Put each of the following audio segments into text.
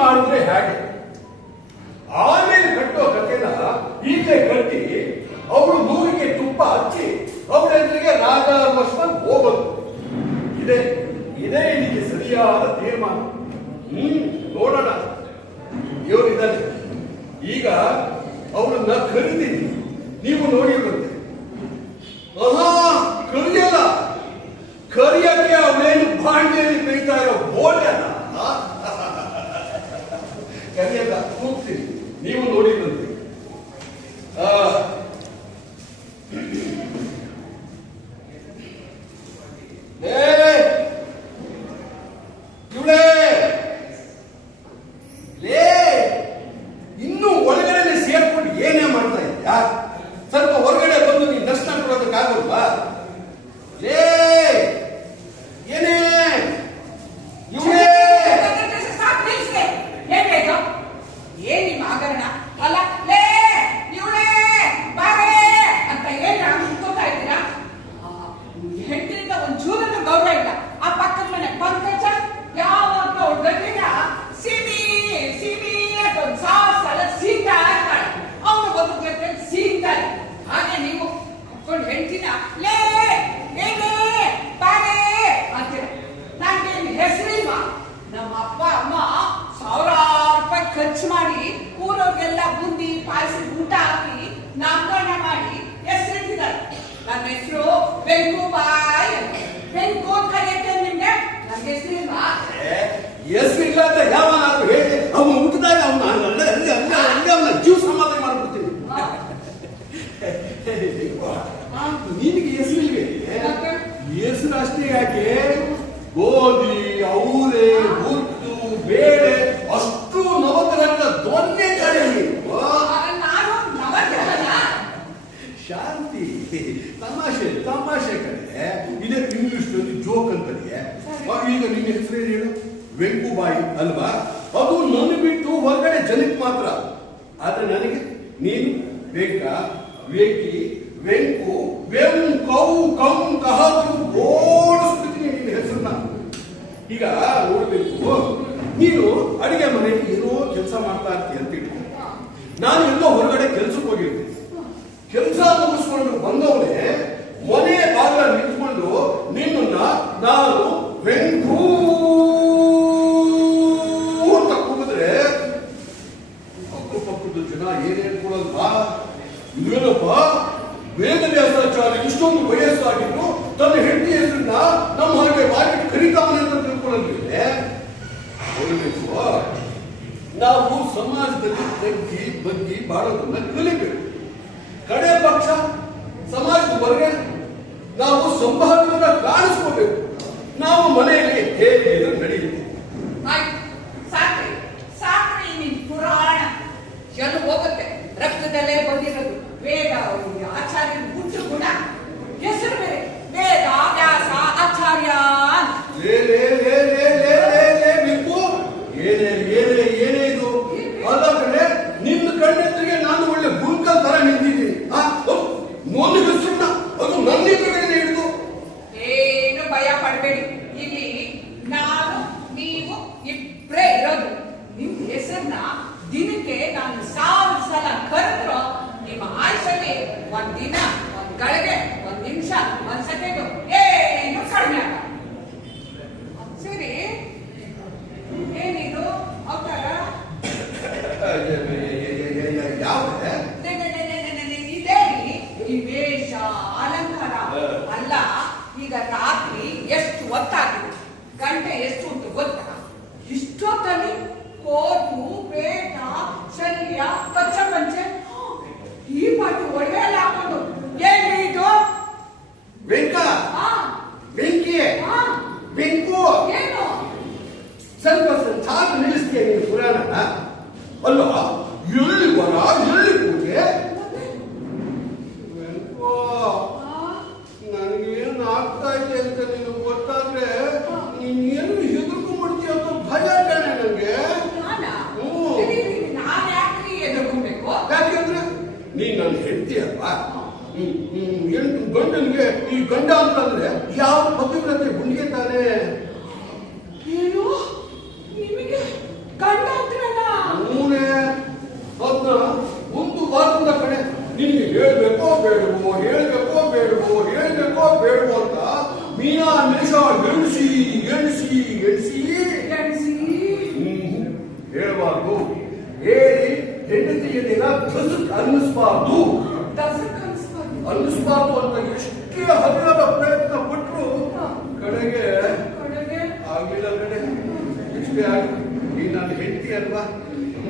ಮಾಡಿದ್ರೆ ಹೇಗೆ? ಆಮೇಲೆ ಕಟ್ಟೋ ಕಥೆನ ಈಗಲೇ ಕಟ್ಟಿ ಅವಳು ಮೂಗಿಗೆ ತುಪ್ಪ ಹಚ್ಚಿ ಅವಳ ಎದುರಿಗೆ ರಾಜ ವರ್ಷ ಹೋಗೋದು. ಇದೇ ಇದೇ ಇದಕ್ಕೆ ಸರಿಯಾದ ತೀರ್ಮಾನ. ನೋಡೋಣ. ಇವರಿದ್ದಾನೆ. ಈಗ ಅವಳನ್ನ ಕರಿತೀನಿ, ನೀವು ನೋಡಿರುವಂತೆ. ಕರಿಯಲ್ಲ, ಕರಿಯಕ್ಕೆ ಅವನೇನು ಬಾಂಡೆಯಲ್ಲಿ ಬೇಯ್ತಾ ಇರೋ ಬೋಲ್ಯಲ್ಲ. ಕರಿಯಲ್ಲ, ಕೂಗ್ತೀನಿ, ನೀವು ನೋಡಿರುವಂತೆ. ಇನ್ನೂ ಒಳಗಡೆ ಸೇರ್ಕೊಂಡು ಏನೇ ಮಾಡ್ತಾ ಇದ್ಯಾ? ಸ್ವಲ್ಪ ಹೊರಗಡೆ ಬಂದು ನೀನು ದರ್ಶನ ಕೊಡೋದಕ್ಕಾಗಲ್ವಾ? ಏನೇ ಏನ್ ನಿಮ್ಮ ಆಗರಣ ಅಲ್ಲ? ಲೇ ಇವಳೇ ಬಾರೇ ಅಂತ ಏನ್ ಅನ್ಕೋತಾ ಇದ್ದೀರಾ? ಹೆಂಡತಿಯಿಂದ ಒಂದ್ ಜೂರನ್ನ ಗೌರವ ಇಲ್ಲ. ಆ ಪಕ್ಕದ ಮನೆ ಪಂಕಜ ಯಾವಾಗ್ಲೂ ಅವ್ಳ ಗಂಡಿನ ಸಿಡಿ ಸಿಡಿ ಅಂತ ಒಂದ್ ಸಲ ಸೀತಾ ಇರ್ತಾಳೆ. ಅವನು ಒಂದು ಜೊತೆ ಸೀತಾರೆ. ಹಾಗೆ ನೀವು ಅಪ್ಕೊಂಡು ಹೆಂಡತಿನ ಲೇ ಏನೇ ಬಾರೇ ಅಂತೀರ. ನಂಗೇನು ಹೆಸರಿಲ್ವಾ? ನಮ್ಮ ಅಪ್ಪ ಅಮ್ಮ ಸಾವಿರಾರು ರೂಪಾಯಿ ಖರ್ಚು ಮಾಡಿ ಊರವ್ರಿಗೆಲ್ಲ ಬುಂದಿ ಪಾಯಸ ಊಟ ಹಾಕಿ ನಾಮಕರಣ ಮಾಡಿ ಹೆಸರಿಟ್ಟಿದ್ದಾರೆ. ನನ್ನ ಹೆಸರು ಬೆಂಕುಬಾಯಿ ಅಂತ. ಬೆಂಕು ಅಂತ ಕರೆಯಕ್ಕೆ ನಿಮ್ಗೆ ನನ್ನ ಹೆಸರಿಲ್ವಾ? ಹೆಸರಿಲ್ಲ ಅಂತ ಯಾವನಾದ್ರು ಹೇಳಿ ಅವನು ಹುಟ್ಟಿದಾಗ ಅವನ ಜೀವ ಸಮಾಧಾನ ಮಾಡ್ಬಿಡ್ತೀನಿ. ನಿನಗೆ ಹೆಸರಿಲ್ವೇ? ಹೆಸರು ಅಷ್ಟೇ ಯಾಕೆ? ಗೋಧಿ, ಅವರೆ, ಉದ್ದು, ಬೇಳೆ ಅಷ್ಟು ನವಗ್ರಹದ ದೊನ್ನೆ ಕಡೆ ಶಾಂತಿ. ತಮಾಷೆ ತಮಾಷೆ ಕಡೆ ಇದೇ ಇಂಗ್ಲಿಷ್ ಜೋಕ್ ಅಂತಾನೆ. ಈಗ ನಿನ್ನ ಹೆಸರು ಹೇಳು, ವೆಂಕುಬಾಯಿ ಅಲ್ವಾ? ಅದು ನನ್ನ ಬಿಟ್ಟು ಹೊರಗಡೆ ಜನಕ್ಕೆ ಮಾತ್ರ. ಆದ್ರೆ ನನಗೆ ನೀನು ವೆಂಕ, ವೇಕಿ, ವೆಂಕು, ವೆಂ, ಕೌ, ಕಂ, ಕಹದು ಓಡಿಸ್ಬಿಡ್ತೀನಿ ನಿನ್ನ ಹೆಸರನ್ನ. ಈಗ ನೋಡ್ಬೇಕು, ನೀನು ಅಡಿಗೆ ಮನೆಯಲ್ಲಿ ಏನೋ ಕೆಲಸ ಮಾಡ್ತಾ ಇರ್ತೀಯ ಅಂತ ಇಟ್ಕೊ. ನಾನು ಎಲ್ಲೋ ಹೊರಗಡೆ ಕೆಲ್ಸಕ್ಕೆ ಹೋಗಿರ್ತೀನಿ. ಕೆಲಸ ಮುಗಿಸ್ಕೊಂಡು ಬಂದವನೇ ಮನೆ ಬಾಗಿಲ ನಿಂತ್ಕೊಂಡು ನಿನ್ನ ನಾನು ವೆಂಕು ಅಂತ ಕೂಗಿದ್ರೆ ಅಕ್ಕಪಕ್ಕದ ಜನ ಏನೇನು ಕೊಡಲ್ವಾ? ಇದೇನಪ್ಪ ವೇದವ್ಯಾಸಾಚಾರ್ಯ ಇಷ್ಟೊಂದು ವಯಸ್ಸಾಗಿದ್ದು ತನ್ನ ಹೆಂಡತಿ ಹೆಸರನ್ನ ನಮ್ಮ ಹಾಗೆ ಬಾಗಿಟ್ಟು ಕರೀತಾವನೆ ಅಂತ ತಿಳ್ಕೊಳ್ಳಲಿದೆ. ನಾವು ಸಮಾಜದಲ್ಲಿ ತಗ್ಗಿ ಬಗ್ಗಿ ಬಾಳೋದನ್ನ ಕಲಿಬೇಕು. ಕಡೆ ಪಕ್ಷ ಸಮಾಜದ ಹೊರಗೆ ನಾವು ಸಂಭಾವ್ಯವನ್ನ ಕಾಣಿಸ್ಕೋಬೇಕು. ನಾವು ಮನೆಯಲ್ಲಿ ಹೇಗೆ ನಡೆಯುತ್ತೆ. ಸಾಕ್ರಿ ಸಾಕ್ರಿ, ನಿನ್ ಪುರಾಣ ಎಲ್ಲ ಹೋಗುತ್ತೆ. ರಕ್ತದಲ್ಲೇ ಬಂದಿರೋದು ವೇದ, ಆಚಾರ್ಯ ಹುಟ್ಟು ಗುಣ, ಹೆಸರು ಬೇರೆ ವೇದ ವ್ಯಾಸ ಆಚಾರ್ಯ. ಏನೇ ಇದು ಅಲ್ಲ ಕಡೆ? ನಿನ್ನ ಕಣ್ಣೆತ್ತಿಗೆ ನಾನು ಒಳ್ಳೆ ಗುಂಕಲ್ ತರ ನಿಂತಿದ್ದೀನಿ. ಒಂದು ಹೆಸರನ್ನ ಅದು ನನ್ನ ಎದುರುಗಡೆ ಹಿಡಿದು ಏನು ಭಯ ಪಡಬೇಡಿ. ಇಲ್ಲಿ ನಾನು ನೀವು ಇಬ್ಬರೇ ಇರೋದು. ನಿಮ್ ಹೆಸರನ್ನ ದಿನಕ್ಕೆ ನಾನು 1000 ಸಲ ಕರೆದ್ರು ನಿಮ್ಮ ಆಯುಷಲ್ಲಿ ಒಂದ್ ದಿನ, ಒಂದ್ ಗಳಿಗೆ, ಒಂದ್ ನಿಮಿಷ, ಒಂದ್ ಸೆಕೆಂಡ್ ಏನು ಕಡಿಮೆ ಆಗ. ಸರಿ, ಏನಿದು ಅವತಾರ? ಇದೇನಿ ಈ ವೇಷ ಅಲಂಕಾರ ಅಲ್ಲ. ಈಗ ರಾತ್ರಿ ಎಷ್ಟು ಹೊತ್ತಾಗಿದೆ, ಗಂಟೆ ಎಷ್ಟು ಉಂಟು ಗೊತ್ತಾ? ಇಷ್ಟೊತ್ತಲ್ಲಿ ಕೋಟು, ಬೇಟ, ಶಲ್ಯ, ಪಚ್ಚ ಪಂಚೆ, ಈ ಪಾಟು ಒಳ್ಳೆಯಲ್ಲಿ ಹಾಕೊಂಡು ಏನು ಇದು? ವೆಂಕ, ಬೆಂಕಿ, ಬೆಂಕು ಏನು? ಸ್ವಲ್ಪ ಸಾಕು ನಿಲ್ಲಿಸ್ತೀಯ ನೀನು ಪುರಾಣ ಅಲ್ವಾ? ಎಲ್ಲಿ ವರ, ಎಲ್ಲಿ ಪೂಜೆ? ನನಗೇನು ಆಗ್ತಾ ಇದೆ ಅಂತ ನೀನು ಗೊತ್ತಾದ್ರೆ ನೀನೇನು ಹೆದರ್ಕೊಂಡ್ಬಿಡ್ತೀಯ ಅಂತ ಭಯ ಕಾಣೆ ನನಗೆ. ನಾನು ಯಾಕ್ರಿ ಹೆದರ್ಕೊಬೇಕು? ಯಾಕೆಂದ್ರೆ ನೀನ್ ನನ್ನ ಹೆಂಡತಿ ಅಲ್ವಾ? ಗಂಡನಿಗೆ ಈ ಗಂಡ ಅಂತಂದ್ರೆ ಯಾವ ಪತಿವ್ರತೆ ಗುಂಡಿಗೆ ತಾನೆ. ಏನು ನಿಮಗೆ ಗಂಡ ಅಂದ್ರೆ ಹೆಂಡತಿನ ಧಸಕ್ ಅನ್ನಿಸ್ಬಾರ್ದು ಅನ್ನಿಸ್ಬಾರ್ದು ಅಂತ ಎಷ್ಟೇ ಹರಿಯಾದ ಪ್ರಯತ್ನ ಪಟ್ರು ಕಡೆಗೆ ಆಗ್ಲಿಲ್ಲ ಕಡೆ. ಎಷ್ಟೇ ಆಗಲಿ ನೀನ್ ನನ್ನ ಹೆಂಡತಿ ಅಲ್ವಾ,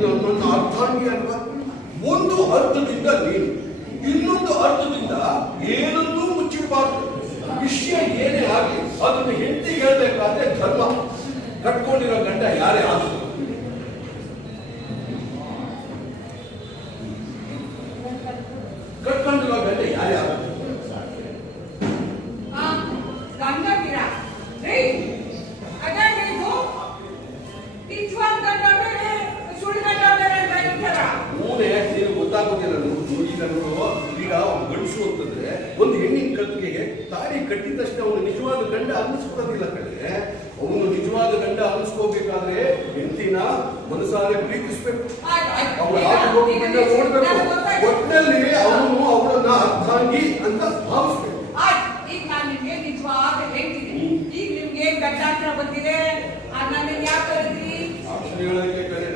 ನನ್ನ ಅರ್ಧಾಂಗಿ ಅಲ್ವಾ. ಒಂದು ಅರ್ಥದಿಂದ ನೀನು, ಇನ್ನೊಂದು ಅರ್ಥದಿಂದ ಏನನ್ನೂ ಮುಚ್ಚಿಡಬಾರ್ದು. ವಿಷಯ ಏನೇ ಆಗಲಿ ಅದನ್ನು ಹೆಂಡತಿ ಹೇಳ್ಬೇಕಾದ್ರೆ ಧರ್ಮ. ಕಟ್ಕೊಂಡಿರೋ ಗಂಡ ಯಾರೇ ಆದ್ರು ಕಟ್ಕೊಂಡಿರೋ ಗಂಡ ಯಾರೇ ಆದ್ರು ನೀನು ಗೊತ್ತಾಗೋದಿಲ್ಲ. ಈಗ ಈಗ ಗಂಡಸು ಅಂತಂದ್ರೆ ಒಂದು ಹೆಣ್ಣಿನ ಕತ್ತಿಗೆಗೆ ತಾಳಿ ಕಟ್ಟಿದ ತಕ್ಷಣ ಅವನು ನಿಜವಾದ ಗಂಡ ಅನ್ನಿಸ್ಕೊಳ್ಳೋದಿಲ್ಲ ಕಡೆ. ಅವನು ನಿಜವಾದ ಗಂಡ ಅನ್ನಿಸ್ಕೋಬೇಕಾದ್ರೆ ಹೆಂಡತಿನ ಮನಸಾರೆ ಪ್ರೀತಿಸ್ಬೇಕು, ನೋಡ್ಬೇಕು. ಒಟ್ಟಿನಲ್ಲಿ ಅವನು ಅವಳನ್ನ ಅರ್ಧಾಂಗಿ ಅಂತ ಭಾವಿಸ್ಬೇಕು. ಈಗ ನಾನು ನಿಮ್ಗೆ ನಿಜವಾದ ಹೇಳ್ತೀನಿ. ಈಗ ನಿಮ್ಗೆ ಗಡ್ಡಾಂತರ ಬಂದಿದೆ, ನನ್ನ ಯಾಕೆ ಕರೆದ್ರಿ? ಹೇಳೋದಕ್ಕೆ ಕಡೆ